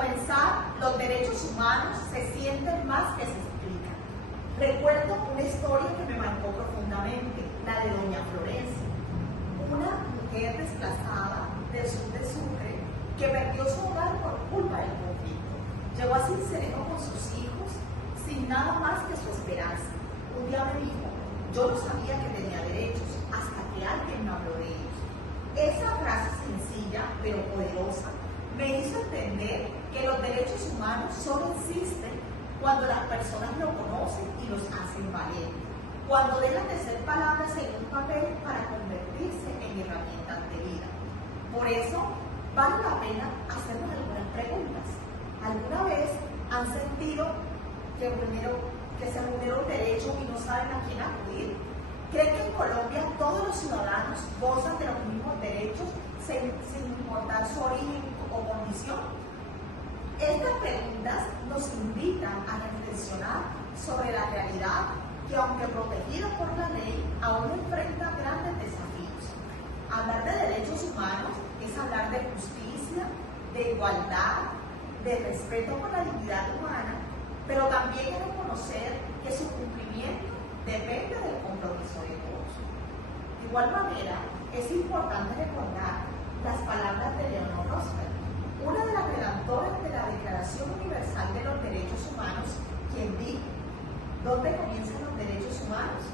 comenzar, los derechos humanos se sienten más que se explican. Recuerdo una historia que me marcó profundamente, la de doña Florencia, una mujer desplazada del sur de Sucre que perdió su hogar por culpa del conflicto. Llegó a Sincelejo con sus hijos sin nada más que su esperanza. Un día me dijo, yo no sabía que tenía derechos hasta que alguien me habló de ellos. Esa frase sencilla pero poderosa me hizo entender que los derechos humanos solo existen cuando las personas lo conocen y los hacen valer, cuando dejan de ser palabras en un papel para convertirse en herramientas de vida. Por eso, vale la pena hacernos algunas preguntas. ¿Alguna vez han sentido que se vulnera un derecho y no saben a quién acudir? ¿Creen que en Colombia todos los ciudadanos gozan de los mismos derechos sin importar su origen o condición? Estas preguntas nos invitan a reflexionar sobre la realidad que, aunque protegida por la ley, aún enfrenta grandes desafíos. Hablar de derechos humanos es hablar de justicia, de igualdad, de respeto por la dignidad humana, pero también es reconocer que su cumplimiento depende del compromiso de todos. De igual manera, es importante recordar las palabras de Eleanor Roosevelt, una de las redactoras de la Declaración Universal de los Derechos Humanos, quien dijo, ¿dónde comienzan los derechos humanos?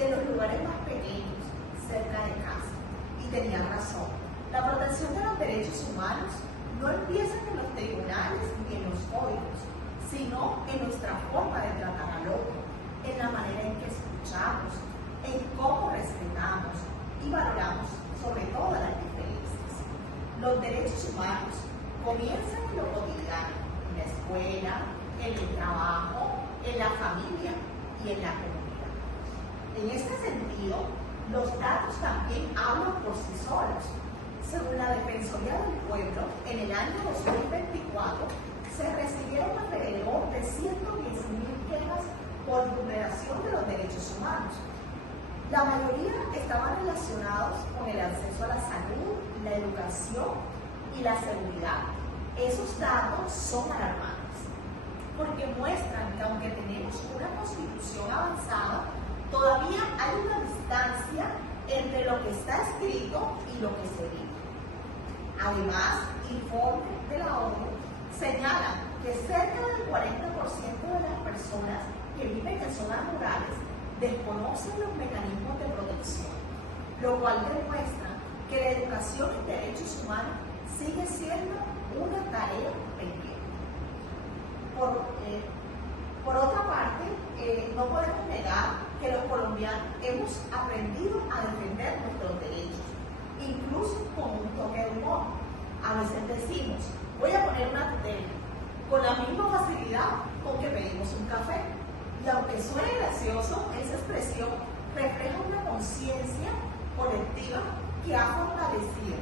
En los lugares más pequeños, cerca de casa. Y tenía razón. La protección de los derechos humanos no empieza en los tribunales ni en los códigos, sino en nuestra forma de tratar al otro, en la manera en que escuchamos, en cómo respetamos y valoramos sobre todo las diferencias. Los derechos humanos comienzan en lo cotidiano, en la escuela, en el trabajo, en la familia y en la comunidad. En este sentido, los datos también hablan por sí solos. Según la Defensoría del Pueblo, en el año 2024 se recibieron alrededor de 110.000 quejas por vulneración de los derechos humanos. La mayoría estaban relacionados con el acceso a la salud, la educación y la seguridad. Esos datos son alarmantes, porque muestran que aunque tenemos una constitución avanzada, todavía hay una distancia entre lo que está escrito y lo que se vive. Además, informes de la ONU señalan que cerca del 40% de las personas que viven en zonas rurales desconocen los mecanismos de protección, lo cual demuestra que la educación en derechos humanos sigue siendo una tarea pendiente. Por otra parte, no podemos negar que los colombianos hemos aprendido a defender nuestros derechos, incluso con un toque de humor. A veces decimos, voy a poner una tutela, con la misma facilidad con que pedimos un café. Y aunque suene gracioso, esa expresión refleja una conciencia colectiva que ha fortalecido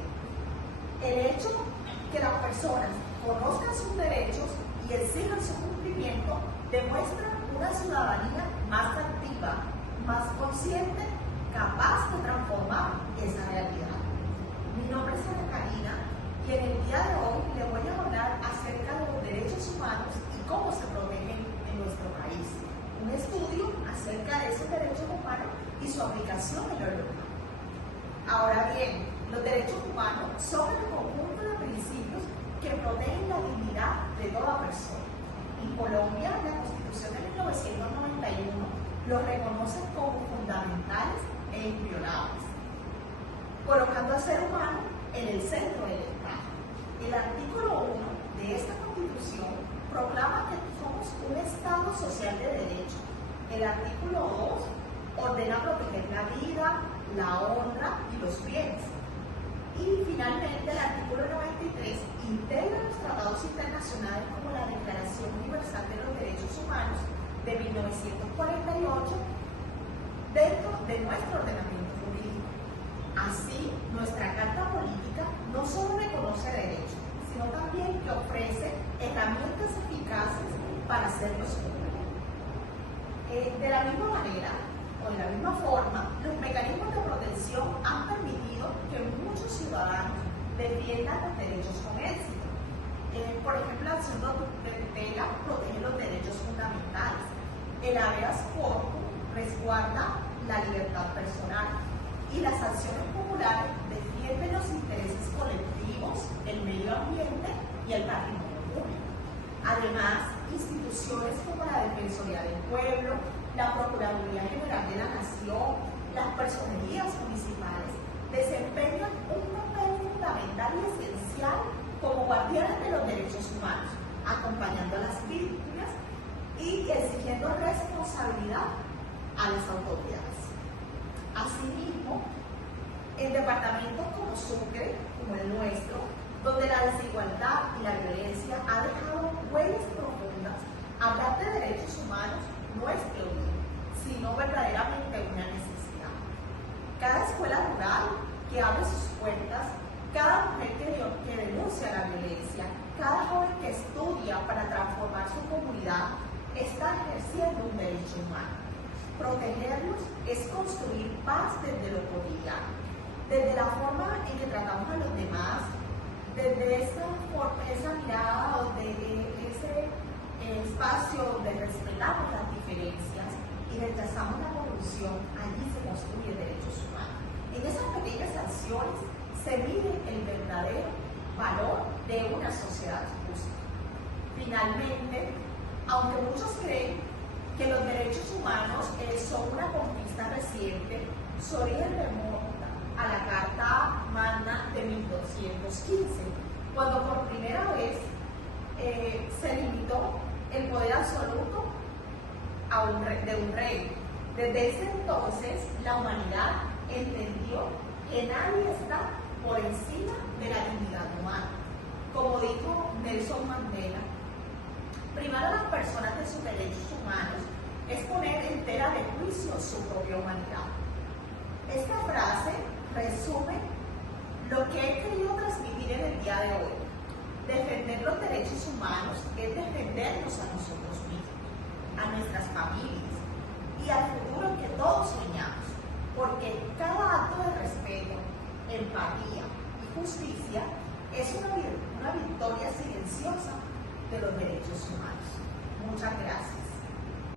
el hecho que las personas conozcan sus derechos y exijan su cumplimiento, demuestra una ciudadanía más activa, más consciente, capaz de transformar esa realidad. Mi nombre es Ana Karina y en el día de hoy le voy a hablar acerca de los derechos humanos y cómo se protegen en nuestro país. Un estudio acerca de esos derechos humanos y su aplicación en lo local. Ahora bien, los derechos humanos son el conjunto de principios que protegen la dignidad de toda persona. En Colombia, la Constitución de 1991 los reconoce como fundamentales e inviolables, colocando al ser humano en el centro del Estado. El artículo 1 de esta Constitución proclama que somos un Estado social de derecho. El artículo 2 ordena proteger la vida, la honra y los bienes. Y finalmente el artículo 93 integra los tratados internacionales como la Declaración Universal de los Derechos Humanos de 1948 dentro de nuestro ordenamiento jurídico. Así, nuestra Carta Política no solo reconoce derechos, sino también que ofrece herramientas eficaces para hacerlos cumplir. De la misma manera, o de la misma forma, los mecanismos de protección han permitido que muchos ciudadanos defiendan los derechos con éxito. Por el habeas corpus resguarda la libertad personal y las acciones populares defienden los intereses colectivos, el medio ambiente y el patrimonio público. Además, instituciones como la Defensoría del Pueblo, la Procuraduría General de la Nación, las personerías municipales desempeñan un papel fundamental y esencial como guardianes de los derechos humanos, acompañando a las víctimas y exigiendo responsabilidad a las autoridades. Asimismo, en departamentos como Sucre, como el nuestro, donde la desigualdad y la violencia ha dejado huellas profundas, hablar de derechos humanos no es teoría, sino verdaderamente una necesidad. Cada escuela rural que abre sus puertas, cada mujer que denuncia la violencia, cada joven que estudia para transformar su comunidad, está ejerciendo un derecho humano. Protegerlos es construir paz desde lo cotidiano, desde la forma en que tratamos a los demás, desde esa mirada o de ese espacio donde respetamos las diferencias y rechazamos la corrupción. Allí se construyen derechos humanos. En esas pequeñas acciones se mide el verdadero valor de una sociedad justa. Finalmente, aunque muchos creen que los derechos humanos son una conquista reciente, su origen remonta a la Carta Magna de 1215, cuando por primera vez se limitó el poder absoluto de un rey. Desde ese entonces, la humanidad entendió que nadie está por encima de la dignidad humana. Como dijo Nelson Mandela, primar a las personas de sus derechos humanos es poner en tela de juicio su propia humanidad. Esta frase resume lo que he querido transmitir en el día de hoy. Defender los derechos humanos es defendernos a nosotros mismos, a nuestras familias y al futuro que todos soñamos, porque cada acto de respeto, empatía y justicia es una victoria silenciosa de los derechos humanos. Muchas gracias.